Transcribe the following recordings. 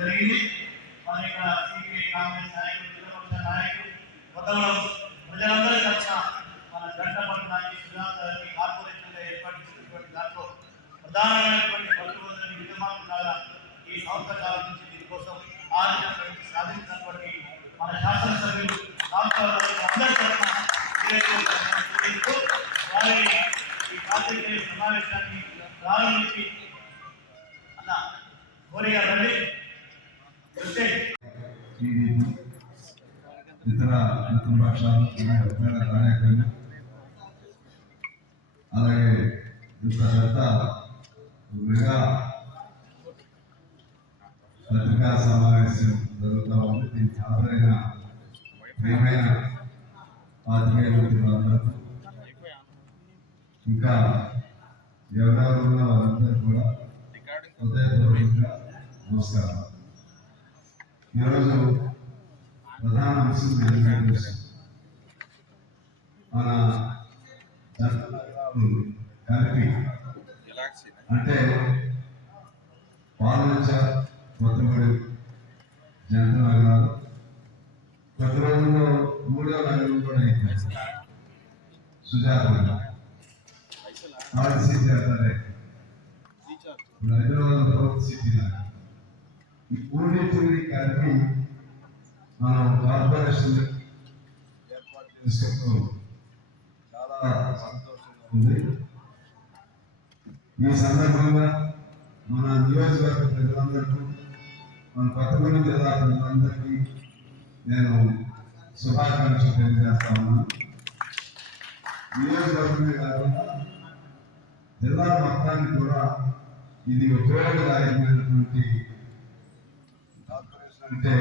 జరిగింది. మన ఇక్కడ సిపిఐ కాంగ్రెస్ నాయకులు, విపక్ష నాయకులు, మొత్తంలో ప్రజలందరూ తరఫున మన గంట పట్టణానికి సుజాత గారికి కార్పొరేషన్గా ఏర్పాటు చేసినటువంటి దాంట్లో ప్రధానమైనటువంటి పట్టుబడులని విధమాకుండా ఈ సంస్థ కాలం నుంచి దీనికోసం ఆలోచన సాధించినటువంటి మన శాసనసభ్యులు అందరి తరఫున వారిని ఈ పాత్రికేయ సమావేశాన్ని ప్రారంభించి అన్న కోరిగా రండి. ఇతర రాష్ట్రాలు కార్యక్రమం అలాగే ఇంత మెగా పత్రికా సమావేశం జరుగుతూ ఉంది. దీనికి హాజరైన ప్రియమైన పాత్రికేయ మిత్రులందరూ ఇంకా ఎవరెవరు ఉన్న వారందరూ కూడా హృదయపూర్వకంగా నమస్కారం. ఈరోజు ప్రధాన అంశం మన కలిపి అంటే పాలనంచ కొత్తగూడెం జంట నగరాలు కొద్ది రోజుల్లో 3వ నగరం కూడా అయిపోయింది. సుజాత సిటీ అంటారే హైదరాబాద్ సిటీ ఈ మూడింటిని కలిపి మనం కార్పొరేషన్ ఏర్పాటు చేసుకుంటూ చాలా సంతోషంగా ఉంది. ఈ సందర్భంగా మన నియోజకవర్గ ప్రజలందరికీ, మన కొత్తగూడెం జిల్లా ప్రజలందరికీ నేను శుభాకాంక్షలు తెలియజేస్తా ఉన్నాను. నియోజకవర్గమే కాకుండా జిల్లా మొత్తానికి కూడా ఇది ఉపయోగదాయకమైనటువంటి కార్పొరేషన్ అంటే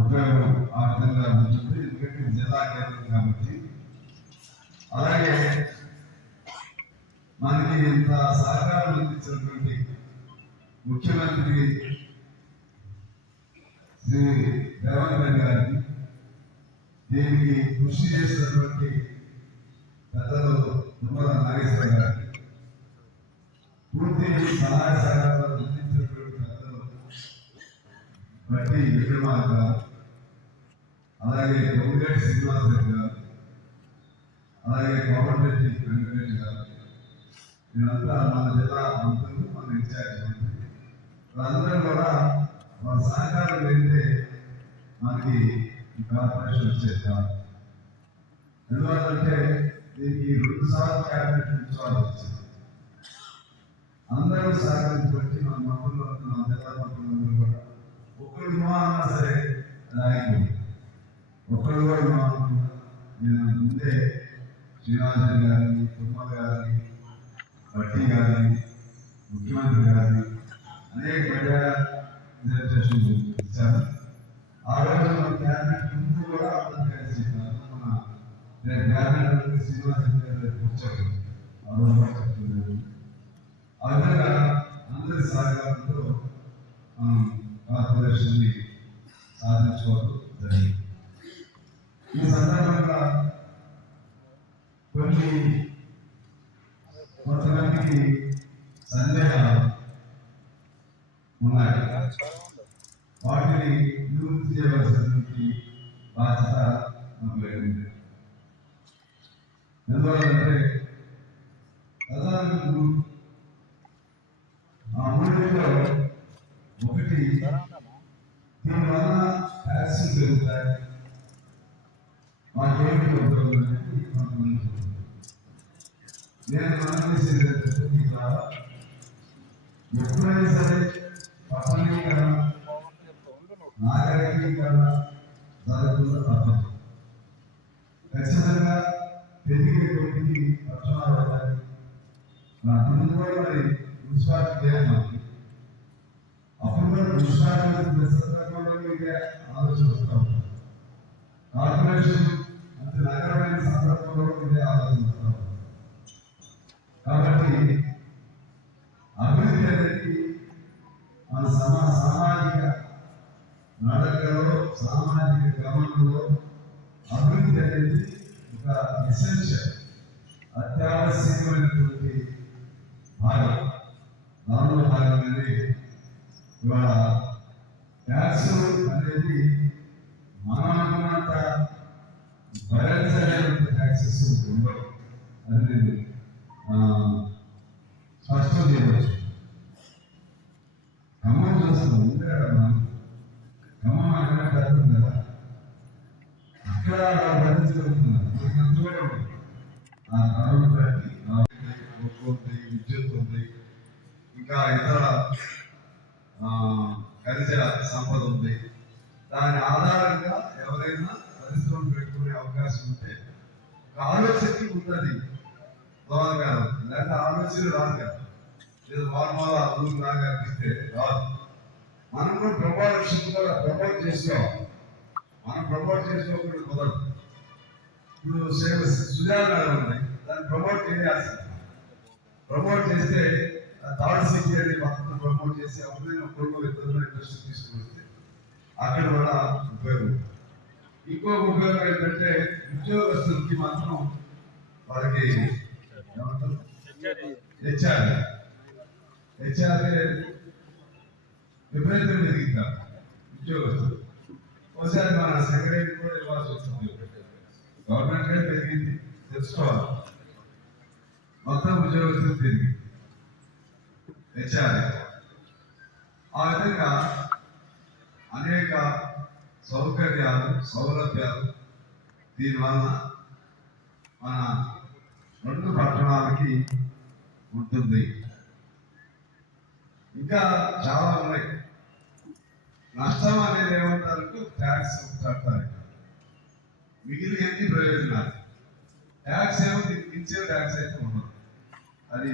ఉపయోగం ఆ విధంగా ఉంటుంది. ఎందుకంటే జిల్లా కేంద్రం కాబట్టి. అలాగే మనకి ఇంత సహకారం అందించినటువంటి ముఖ్యమంత్రి శ్రీ రేవంత్ రెడ్డి గారికి, దీనికి కృషి చేసినటువంటి పెద్దలు తుమ్మల నాగేశ్వర గారికి, పూర్తి సహాయ సహకారాలు అందించినటువంటి పెద్దలు బట్టి విక్రమార్ గారు, అలాగే పొంగిరెడ్డి శ్రీనివాసరెడ్డి గారు, అలాగే కోమటిరెడ్డి వెంకటరెడ్డి గారు, వీళ్ళంతా మన జిల్లా మంత్రులు, మన ఇన్ఛార్జ్ మంత్రి, వాళ్ళందరూ కూడా వాళ్ళ సహకారం వెళ్తే మనకి ఈ కార్పొరేషన్ వచ్చేది కాదు. ఎందువల్లంటే దీనికి 2 సార్లు క్యాబినెట్ నుంచి వాళ్ళు వచ్చింది. అందరూ సహకరించబట్టి మన మంత్రులు, మన జిల్లా మంత్రులందరూ కూడా ఒక్కరు విమానం సరే అయిపోయింది. ఒక్కరు కూడా విమానం నేను ముందే శ్రీనివాసరెడ్డి గారిని, తుమ్మల గారిని, బట్టి గారిని, ముఖ్యమంత్రి గారిని అనేక ప్రజాషన్ ఇచ్చారు. ఆ రోజు మన క్యాబినెట్ ముందు కూడా అందరూ కలిసి మన క్యాబినెట్ శ్రీనివాసరెడ్డి గారు వచ్చారు. ఆ రోజు చెప్తున్నారు. ఆ విధంగా అందరి సహకారంతో మనం కార్పొరేషన్ ని సాధించుకోవడం జరిగింది. ఈ సందర్భంగా కొంతమందికి సందేహాలు ఉన్నాయి. వాటిని నివృత్తి చేయవలసినటువంటి బాధ్యత నాకు లేదు. ఎందువల్లంటే ప్రధానంగా ఆ మూడింటిలో ఒకటి, దీనివల్ల ట్యాక్సులు పెరుగుతాయి, మాకేమిటి ఉపయోగం అనేది కొంతమంది. నేను మనం చేసేది ద్వారా ఎప్పుడైనా సరే పట్టణీకరణ, నాగరికీకరణ జరుగుతుందో తప్పదు. ఖచ్చితంగా పెరిగే కొద్దికి లక్షణాలు అవుతాయి. అందులో మరి మున్సిపాలిటీ మనకి అప్పుడు కూడా మున్సిపాలిటీ సందర్భంలో ఇదే ఆలోచన వస్తూ ఉంటాం. కార్పొరేషన్ అంత నగరమైన సందర్భంలో ఇదే ఆలోచన వస్తూ ఉంటాం. కాబట్టి అభివృద్ధి అనేది మన సామాజిక నడకలో, సామాజిక క్రమంలో అభివృద్ధి అనేది ఒక ఎసెన్షియల్, అత్యావశ్యకమైనటువంటి భాగం. దానిలో భాగంగానే ఇవాళ ట్యాక్స్ అనేది మనం అనుకున్నంత భరించలేని ట్యాక్సెస్ ఉండవు. అది నేను స్పష్టం చేయవచ్చు. ఖమ్మం చూస్తాం ఉంది కదా, మనం ఖమ్మం అక్కడ పెడుతుంది కదా, అక్కడ భరించగలుగుతున్నారు. ఆ కరోనా పెట్టి ఉంది, విద్యుత్ ఉంది, ఇంకా ఇతర ఖనిజ సంపద ఉంది. దాని ఆధారంగా ఎవరైనా పరిశ్రమలు పెట్టుకునే అవకాశం ఉంటే ఒక ఆలోచనకి ఉంటుంది దోహదకారం. లేకపోతే ఆలోచన రాదు కదా, లేదు వాళ్ళ ఊరు లాగా అనిపిస్తే రాదు. మనం కూడా ప్రమోట్ చేసుకోవాలి. మనం ప్రమోట్ చేసుకోకుండా కుదరదు. ఇప్పుడు సుజాత మేడం ఉన్నాయి, దాన్ని ప్రమోట్ చేయాల్సింది. ప్రమోట్ చేస్తే థర్డ్ సిటీ అనే పక్కన ప్రమోట్ చేసి ఎవరైనా కొడుకు ఇద్దరు ఇంట్రెస్ట్ తీసుకుని వస్తే అక్కడ కూడా ఉపయోగం. ఇంకొక ఉపయోగం ఏంటంటే ఉద్యోగస్తులకి మాత్రం వారికి హెచ్ఆర్ఏ విపరీతం పెరిగింది ఉద్యోగస్తులు. ఒకసారి మన సెక్రటరీ కూడా ఇవ్వాల్సి వస్తుంది. గవర్నమెంట్ పెరిగింది తెలుసుకోవాలి. మొత్తం ఉద్యోగస్తులు పెరిగింది హెచ్ఆర్ఏ. ఆ విధంగా అనేక సౌకర్యాలు, సౌలభ్యాలు దీనివల్ల మన రెండు పట్టణాలకి ఉంటుంది. ఇంకా చాలా ఉన్నాయి. నష్టం అనేది ఏమంటారంటే ట్యాక్స్ కడతారు, మిగిలిన ఎన్ని ప్రయోజనాలు. ట్యాక్స్ ఏమో దీనికి ఇచ్చే ట్యాక్స్ అయితే ఉండదు. అది